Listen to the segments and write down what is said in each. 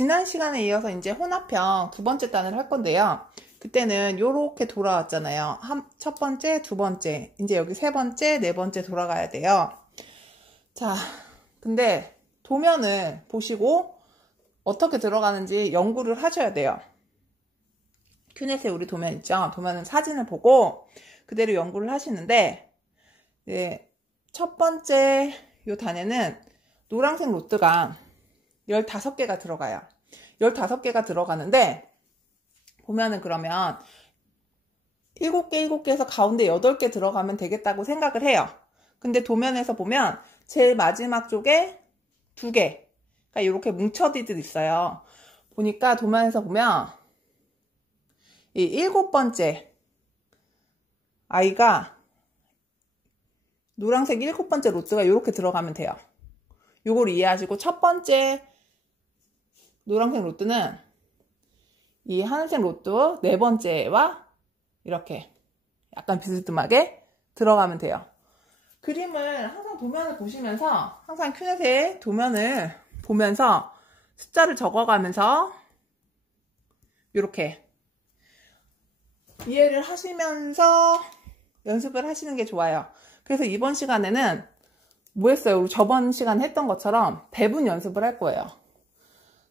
지난 시간에 이어서 이제 혼합형 두 번째 단을 할 건데요. 그때는 요렇게 돌아왔잖아요. 첫 번째, 두 번째, 이제 여기 세 번째, 네 번째 돌아가야 돼요. 자, 근데 도면을 보시고 어떻게 들어가는지 연구를 하셔야 돼요. 큐넷에 우리 도면 있죠? 도면은 사진을 보고 그대로 연구를 하시는데, 네, 첫 번째 요 단에는 노란색 로트가 15개가 들어가요. 15개가 들어가는데, 보면은 그러면 7개에서 가운데 8개 들어가면 되겠다고 생각을 해요. 근데 도면에서 보면 제일 마지막 쪽에 2개, 그러니까 이렇게 뭉쳐지듯 있어요. 보니까 도면에서 보면 이 7번째 아이가 노란색 7번째 로트가 이렇게 들어가면 돼요. 요걸 이해하시고 첫 번째 노란색 로트는 이 하늘색 로트 네 번째와 이렇게 약간 비스듬하게 들어가면 돼요. 그림을 항상 도면을 보시면서 항상 큐넷에 도면을 보면서 숫자를 적어가면서 이렇게 이해를 하시면서 연습을 하시는 게 좋아요. 그래서 이번 시간에는 뭐 했어요? 우리 저번 시간에 했던 것처럼 배분 연습을 할 거예요.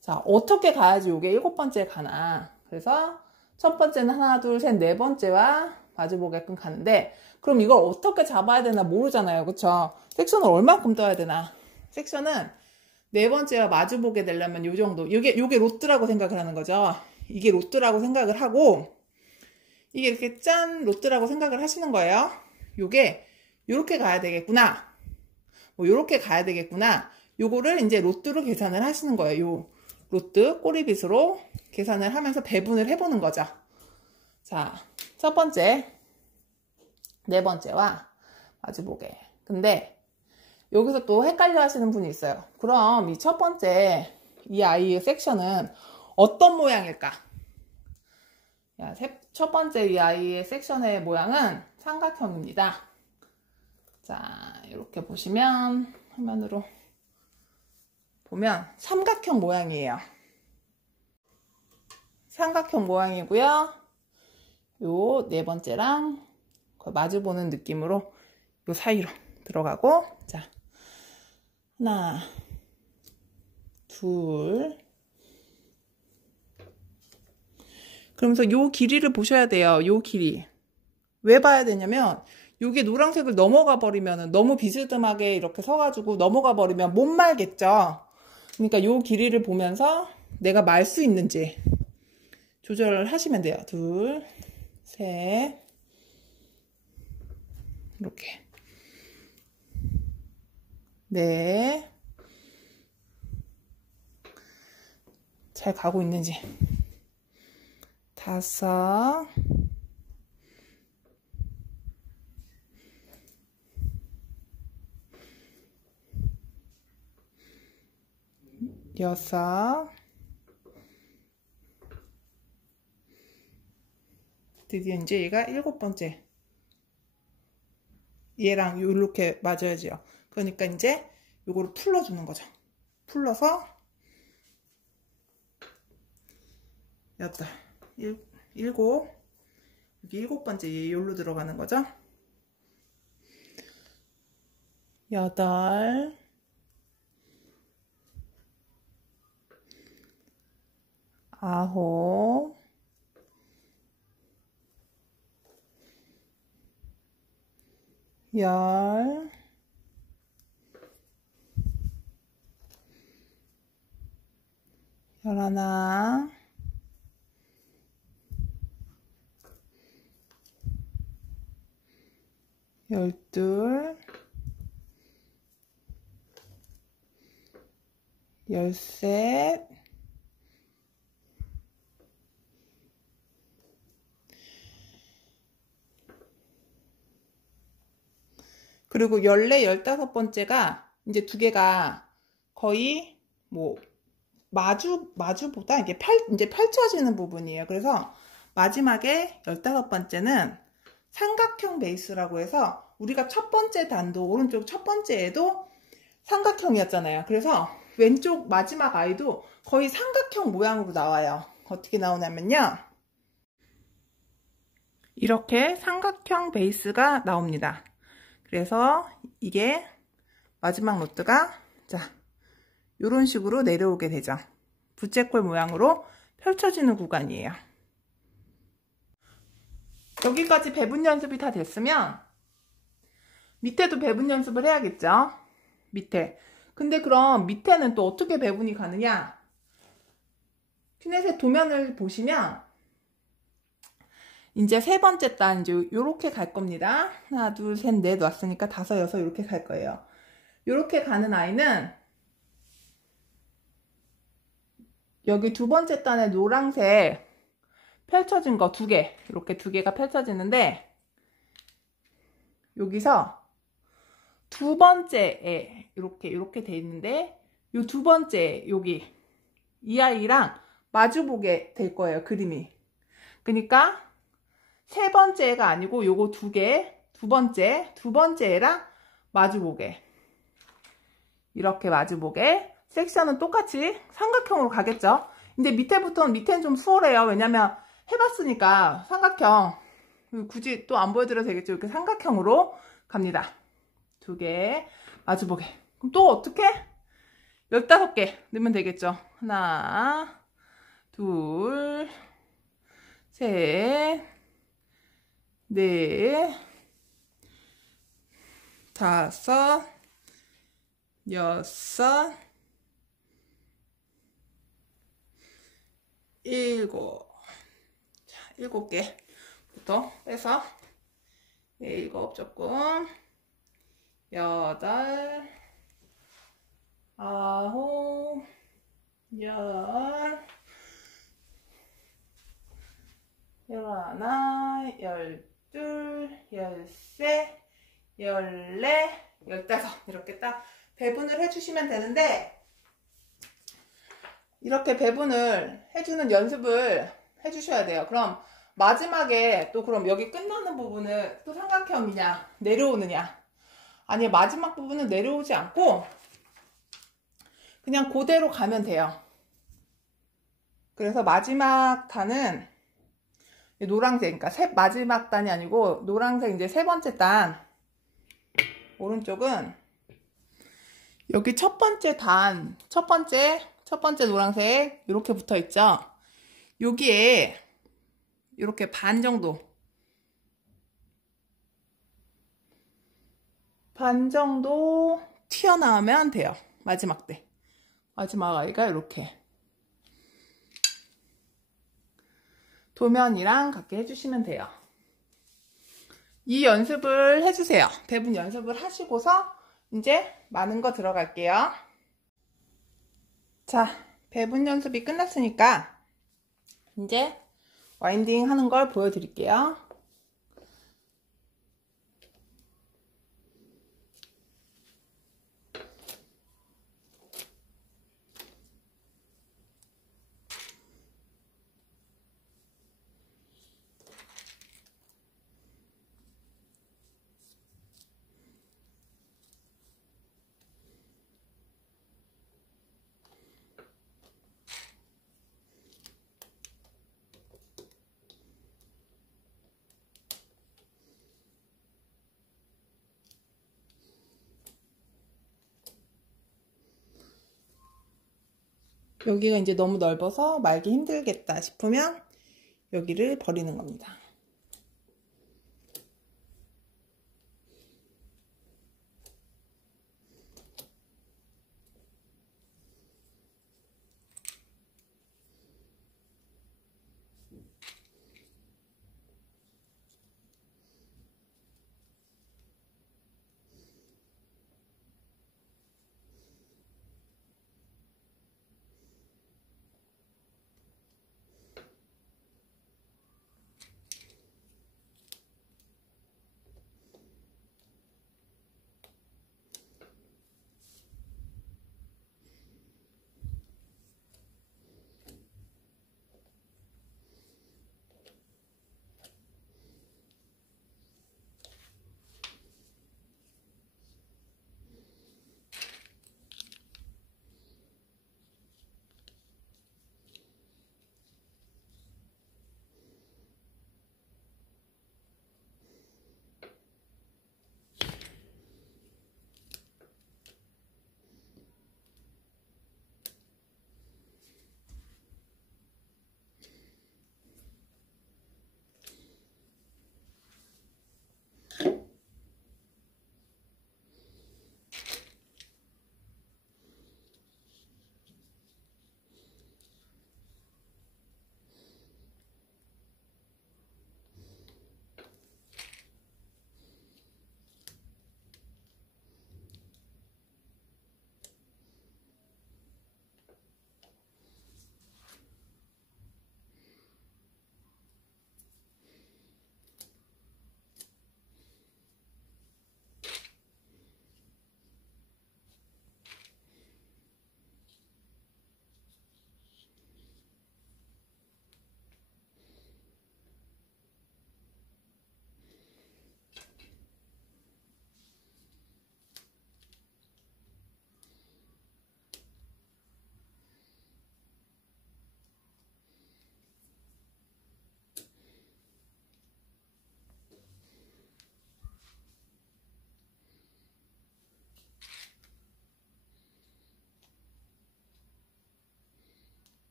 자, 어떻게 가야지 이게 7번째에 가나. 그래서 첫 번째는 하나, 둘, 셋, 네 번째와 마주보게끔 가는데, 그럼 이걸 어떻게 잡아야 되나 모르잖아요. 그쵸? 섹션을 얼만큼 떠야 되나. 섹션은 네 번째와 마주보게 되려면 요 정도. 요게 로트라고 생각을 하는 거죠. 이게 로트라고 생각을 하고, 이게 이렇게 짠 로트라고 생각을 하시는 거예요. 요게 요렇게 가야 되겠구나. 뭐 요렇게 가야 되겠구나. 요거를 이제 로트로 계산을 하시는 거예요. 요 로트 꼬리빗으로 계산을 하면서 배분을 해보는 거죠. 자, 첫 번째, 네 번째와 마주보게. 근데 여기서 또 헷갈려 하시는 분이 있어요. 그럼 이 첫 번째 이 아이의 섹션은 어떤 모양일까? 첫 번째 이 아이의 섹션의 모양은 삼각형입니다. 자, 이렇게 보시면 화면으로 보면 삼각형 모양이에요. 삼각형 모양이고요. 요 네 번째랑 마주보는 느낌으로 요 사이로 들어가고, 자, 하나, 둘. 그러면서 요 길이를 보셔야 돼요. 요 길이. 왜 봐야 되냐면 요게 노란색을 넘어가 버리면 너무 비스듬하게 이렇게 서가지고 넘어가 버리면 못 말겠죠. 그러니까 요 길이를 보면서 내가 말 수 있는지 조절을 하시면 돼요. 둘, 셋, 이렇게. 네. 잘 가고 있는지. 다섯. 여섯. 드디어 이제 얘가 7번째. 얘랑 이렇게 맞아야지요. 그러니까 이제 요거를 풀러주는 거죠. 풀러서 여덟, 일곱. 여기 7번째 얘 여기로 들어가는 거죠. 여덟, 아홉, 열, 열하나, 열둘, 열셋, 그리고 14, 15번째가 이제 두 개가 거의 뭐 마주보다 이게 이제 펼쳐지는 부분이에요. 그래서 마지막에 15번째는 삼각형 베이스라고 해서 우리가 첫 번째 단도 오른쪽 첫 번째에도 삼각형이었잖아요. 그래서 왼쪽 마지막 아이도 거의 삼각형 모양으로 나와요. 어떻게 나오냐면요. 이렇게 삼각형 베이스가 나옵니다. 그래서 이게 마지막 노트가 자, 이런 식으로 내려오게 되죠. 부채꼴 모양으로 펼쳐지는 구간이에요. 여기까지 배분 연습이 다 됐으면 밑에도 배분 연습을 해야겠죠. 밑에. 근데 그럼 밑에는 또 어떻게 배분이 가느냐? 큐넷의 도면을 보시면 이제 세 번째 단 이제 요렇게 갈 겁니다. 하나, 둘, 셋, 넷 왔으니까 다섯, 여섯 이렇게 갈 거예요. 요렇게 가는 아이는 여기 두 번째 단에 노란색 펼쳐진 거 두 개, 이렇게 두 개가 펼쳐지는데 여기서 두 번째에 이렇게 돼 있는데 요 두 번째 여기 이 아이랑 마주보게 될 거예요, 그림이. 그러니까 세 번째가 아니고 요거 두 개, 두 번째랑 마주보게. 이렇게 마주보게. 섹션은 똑같이 삼각형으로 가겠죠. 근데 밑에는 좀 수월해요. 왜냐면 해봤으니까 삼각형. 굳이 또 안 보여드려도 되겠죠. 이렇게 삼각형으로 갑니다. 두 개, 마주보게. 그럼 또 어떻게? 15개 넣으면 되겠죠. 하나, 둘, 셋, 넷, 다섯, 여섯, 일곱. 자, 7개부터 빼서 일곱 조금, 여덟, 아홉, 열, 열하나, 열둘, 열셋, 열넷, 열다섯 이렇게 딱 배분을 해주시면 되는데 이렇게 배분을 해주는 연습을 해주셔야 돼요. 그럼 마지막에 또 그럼 여기 끝나는 부분은 또 삼각형이냐 내려오느냐 아니 마지막 부분은 내려오지 않고 그냥 그대로 가면 돼요. 그래서 마지막 단은 노란색, 그러니까 마지막 단이 아니고 노란색 이제 세 번째 단 오른쪽은 여기 첫 번째 단, 첫 번째 노란색 이렇게 붙어 있죠. 여기에 이렇게 반 정도 튀어나오면 돼요. 마지막 때. 마지막 아이가 이렇게 도면이랑 같게 해주시면 돼요. 이 연습을 해주세요. 배분 연습을 하시고서 이제 많은 거 들어갈게요. 자, 배분 연습이 끝났으니까 이제 와인딩 하는 걸 보여드릴게요. 여기가 이제 너무 넓어서 말기 힘들겠다 싶으면 여기를 버리는 겁니다.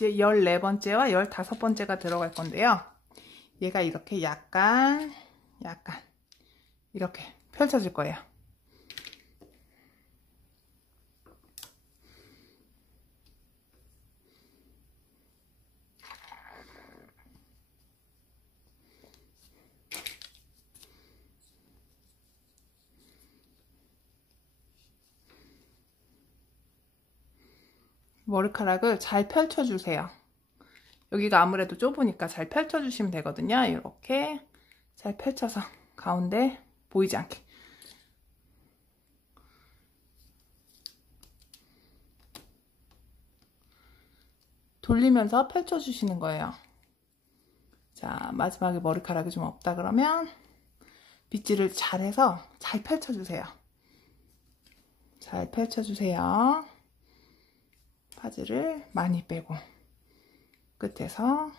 이제 14번째와 15번째가 들어갈 건데요. 얘가 이렇게 약간 이렇게 펼쳐질 거예요. 머리카락을 잘 펼쳐주세요. 여기가 아무래도 좁으니까 잘 펼쳐주시면 되거든요. 이렇게 잘 펼쳐서 가운데 보이지 않게. 돌리면서 펼쳐주시는 거예요. 자, 마지막에 머리카락이 좀 없다 그러면 빗질을 잘해서 잘 펼쳐주세요. 잘 펼쳐주세요. 파즈를 많이 빼고 끝에서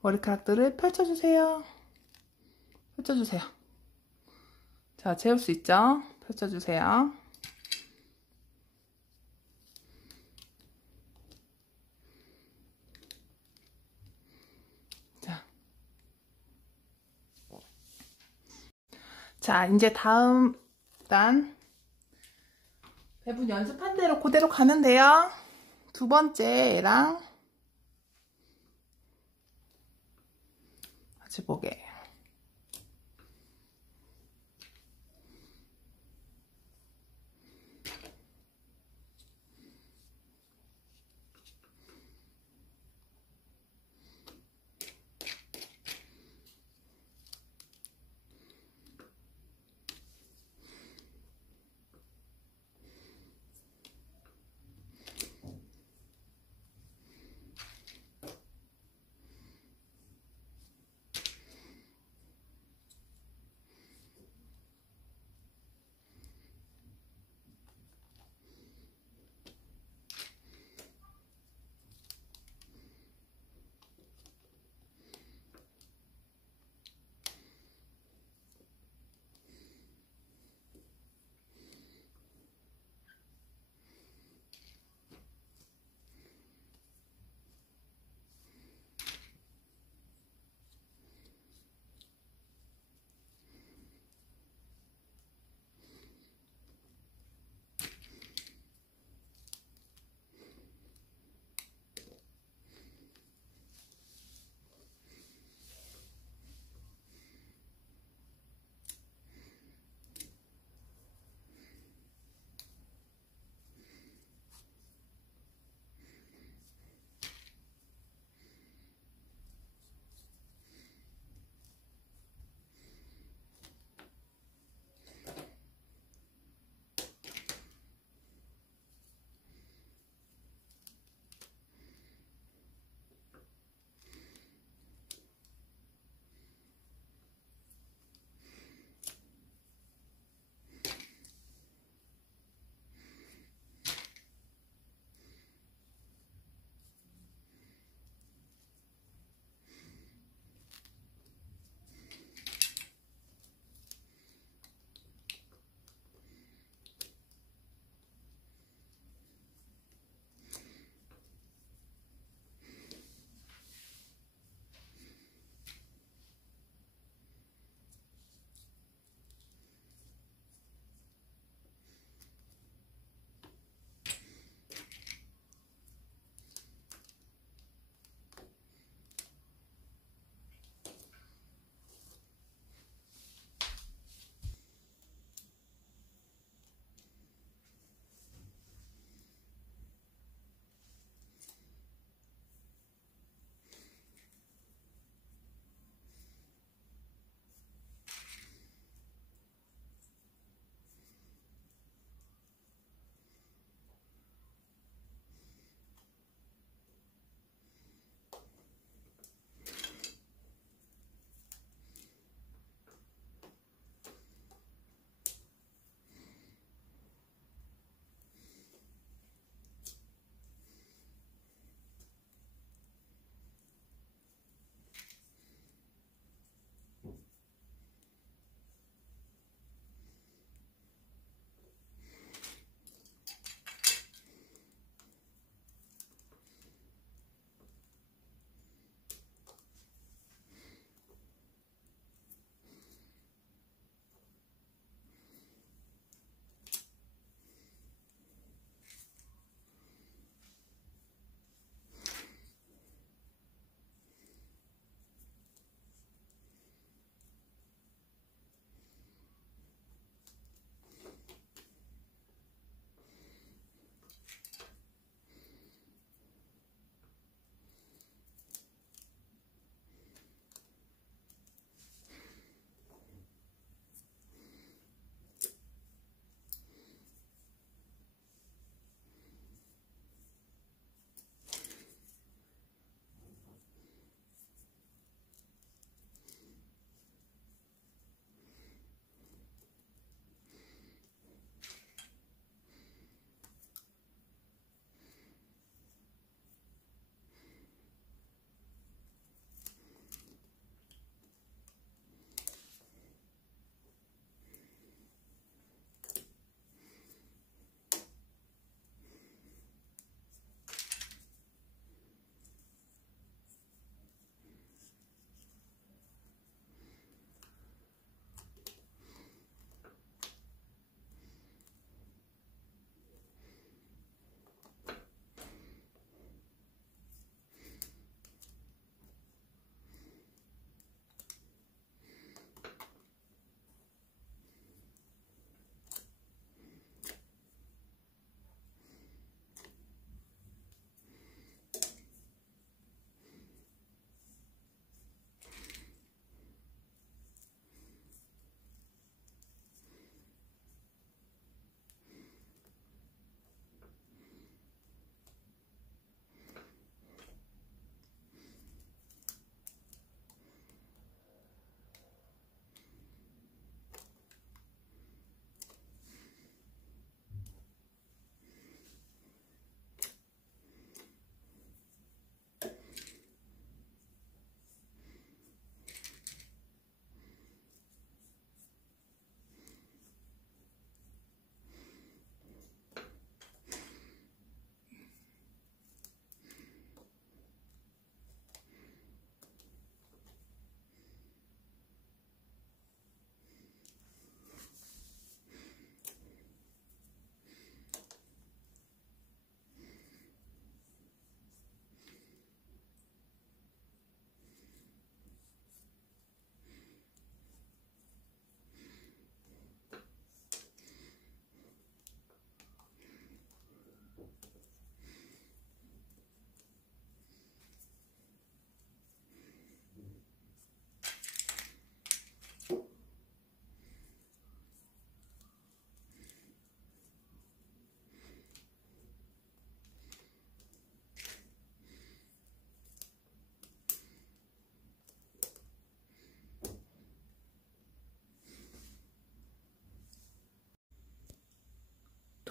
머리카락들을 펼쳐주세요. 펼쳐주세요. 자, 재울 수 있죠? 펼쳐주세요. 자, 이제 다음 단 배분 연습한 대로 그대로 가면 돼요. 두 번째랑 같이 보게.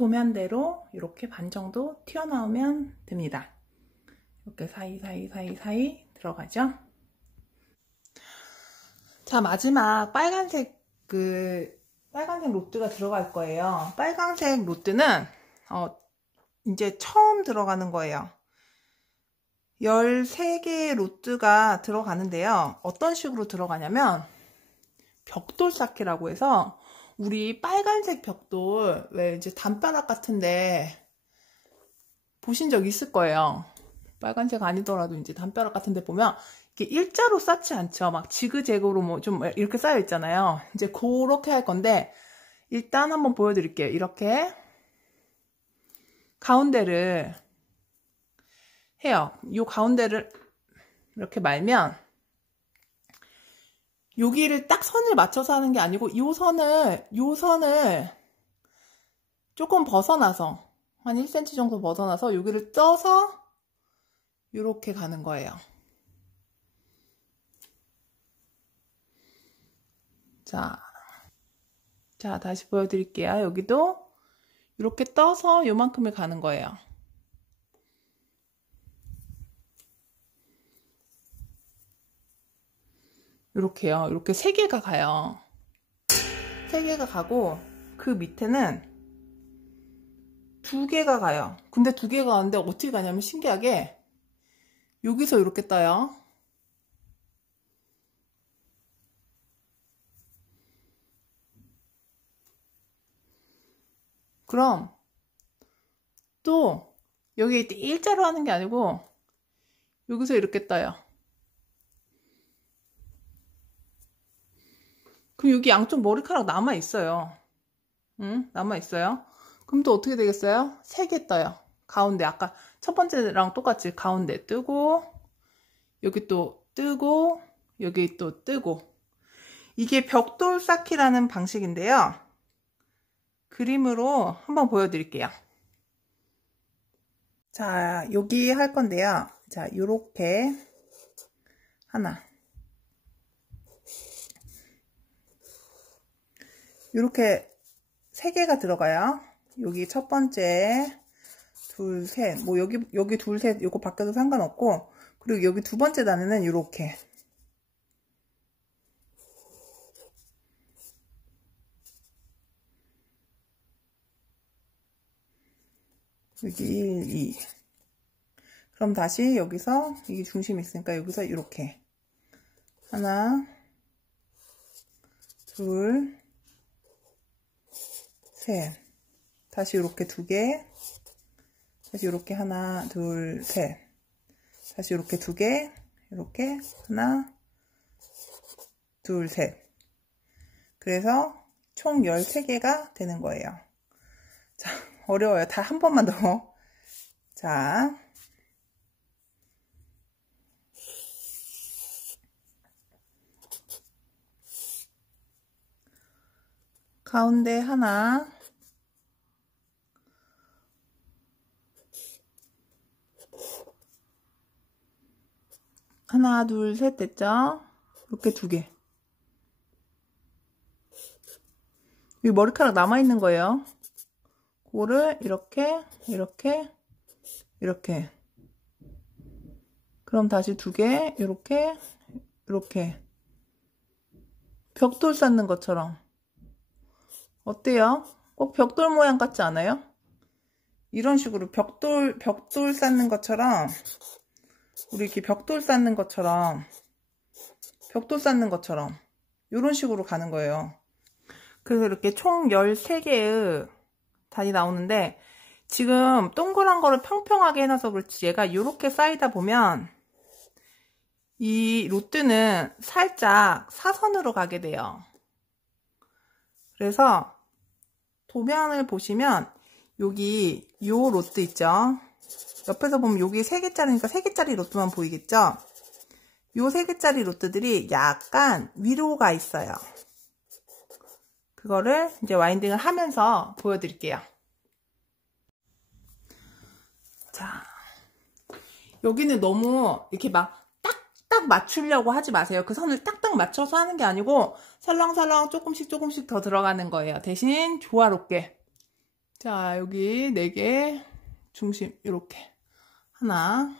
도면대로 이렇게 반 정도 튀어나오면 됩니다. 이렇게 사이 들어가죠. 자, 마지막 빨간색 로트가 들어갈 거예요. 빨간색 로트는 이제 처음 들어가는 거예요. 13개의 로트가 들어가는데요. 어떤 식으로 들어가냐면 벽돌 쌓기라고 해서 우리 빨간색 벽돌 왜 이제 담벼락 같은데 보신 적 있을 거예요. 빨간색 아니더라도 이제 담벼락 같은데 보면 이렇게 일자로 쌓지 않죠. 막 지그재그로 뭐 좀 이렇게 쌓여 있잖아요. 이제 그렇게 할 건데 일단 한번 보여드릴게요. 이렇게 가운데를 해요. 이 가운데를 이렇게 말면 여기를 딱 선을 맞춰서 하는 게 아니고 요 선을 조금 벗어나서 한 1cm 정도 벗어나서 여기를 떠서 이렇게 가는 거예요. 자, 다시 보여드릴게요. 여기도 이렇게 떠서 요만큼을 가는 거예요. 이렇게요. 이렇게 3개가 가요. 3개가 가고 그 밑에는 2개가 가요. 근데 2개가 가는데 어떻게 가냐면 신기하게 여기서 이렇게 떠요. 그럼 또 여기 일자로 하는 게 아니고 여기서 이렇게 떠요. 그럼 여기 양쪽 머리카락 남아있어요. 남아있어요. 그럼 또 어떻게 되겠어요? 3개 떠요. 가운데 아까 첫 번째랑 똑같이 가운데 뜨고 여기 또 뜨고 여기 또 뜨고. 이게 벽돌 쌓기라는 방식인데요. 그림으로 한번 보여드릴게요. 자, 여기 할 건데요. 자, 요렇게 하나, 요렇게 3개가 들어가요. 여기 첫 번째, 둘, 셋, 뭐 여기 둘, 셋, 요거 바뀌어도 상관없고, 그리고 여기 두 번째 단에는 요렇게. 여기 1, 2. 그럼 다시 여기서 이게 중심이 있으니까 여기서 이렇게 하나, 둘, 셋. 다시 이렇게 2개. 다시 이렇게 하나, 둘, 셋. 다시 이렇게 2개. 이렇게 하나, 둘, 셋. 그래서 총 13개가 되는 거예요. 자, 어려워요. 다 한 번만 더. 자. 가운데 하나. 하나, 둘, 셋 됐죠? 이렇게 2개. 여기 머리카락 남아있는 거예요. 그거를 이렇게, 이렇게, 이렇게. 그럼 다시 2개, 이렇게, 이렇게. 벽돌 쌓는 것처럼. 어때요? 꼭 벽돌 모양 같지 않아요? 이런 식으로 벽돌 쌓는 것처럼, 우리 이렇게 벽돌 쌓는 것처럼, 이런 식으로 가는 거예요. 그래서 이렇게 총 13개의 단이 나오는데, 지금 동그란 거를 평평하게 해놔서 그렇지, 얘가 이렇게 쌓이다 보면, 이 로트는 살짝 사선으로 가게 돼요. 그래서 도면을 보시면 여기 요 로트 있죠. 옆에서 보면 여기 3개짜리니까 3개짜리 로트만 보이겠죠. 요 3개짜리 로트들이 약간 위로 가 있어요. 그거를 이제 와인딩을 하면서 보여드릴게요. 자, 여기는 너무 이렇게 막 딱 맞추려고 하지 마세요. 그 선을 딱딱 맞춰서 하는 게 아니고 설렁설렁 조금씩 더 들어가는 거예요. 대신 조화롭게. 자, 여기 4개 중심 이렇게 하나,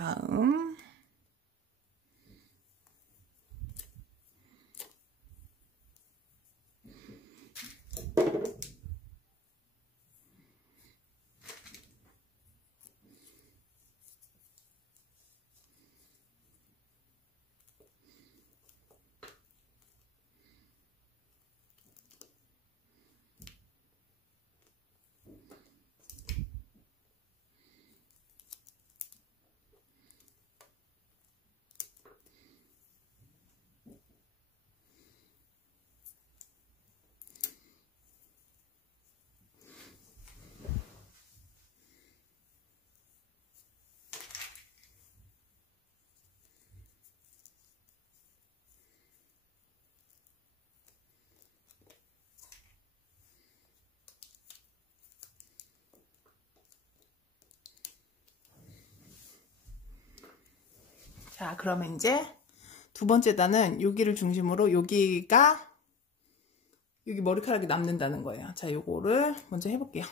다음 자, 그러면 이제 두 번째 단은 여기를 중심으로 여기 머리카락이 남는다는 거예요. 자, 요거를 먼저 해볼게요.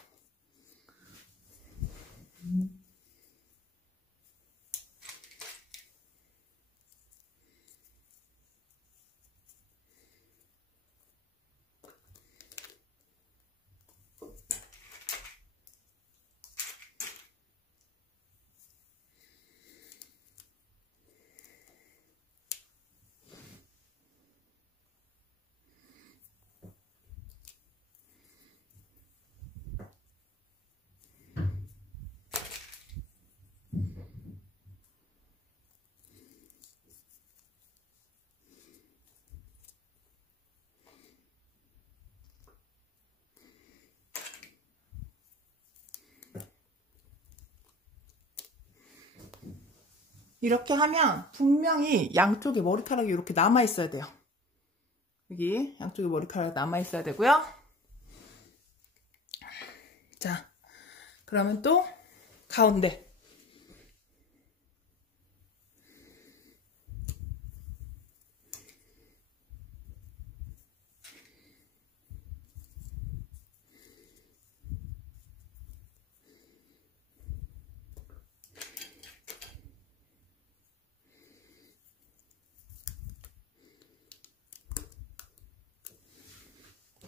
이렇게 하면 분명히 양쪽에 머리카락이 이렇게 남아 있어야 돼요. 여기 양쪽에 머리카락이 남아 있어야 되고요. 자, 그러면 또 가운데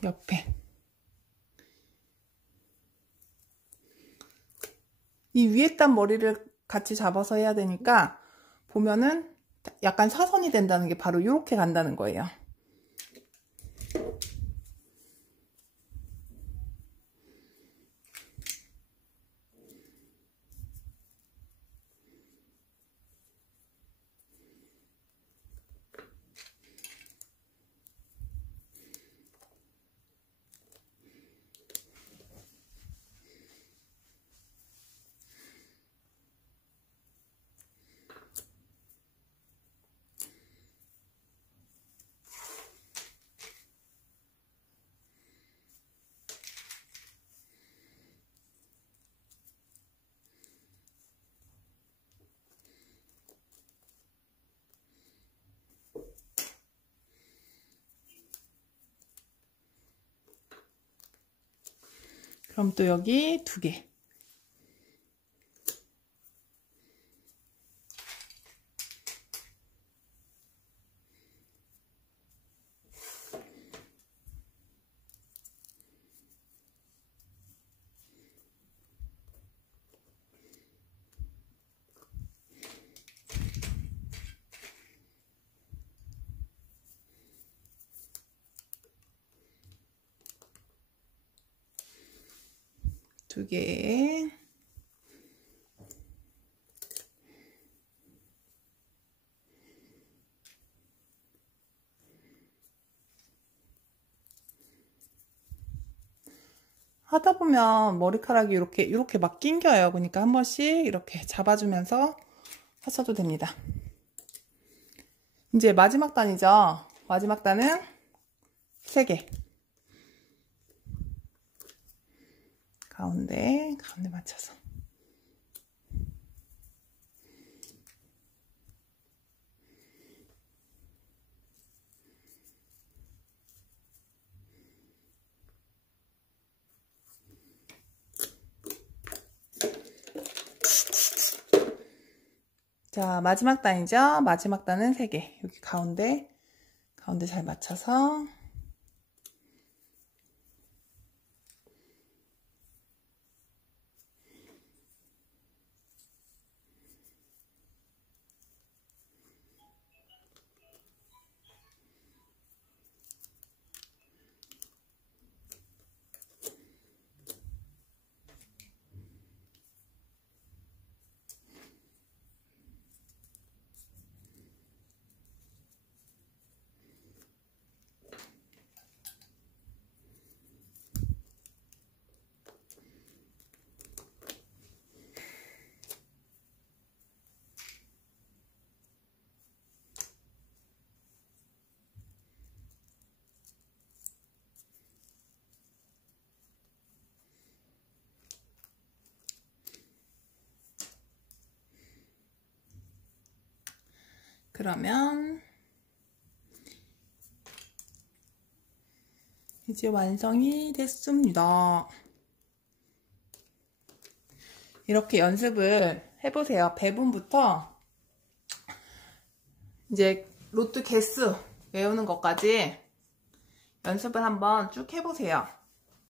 옆에 이 위에 단 머리를 같이 잡아서 해야 되니까 보면은 약간 사선이 된다는 게 바로 이렇게 간다는 거예요. 그럼 또 여기 2개. 두 개. 하다 보면 머리카락이 이렇게 막 낑겨요. 그러니까 한 번씩 이렇게 잡아주면서 하셔도 됩니다. 이제 마지막 단이죠. 마지막 단은 3개. 가운데 맞춰서. 자, 마지막 단이죠. 마지막 단은 3개. 여기 가운데 잘 맞춰서. 그러면 이제 완성이 됐습니다. 이렇게 연습을 해보세요. 배분부터 이제 로트 개수 외우는 것까지 연습을 한번 쭉 해보세요.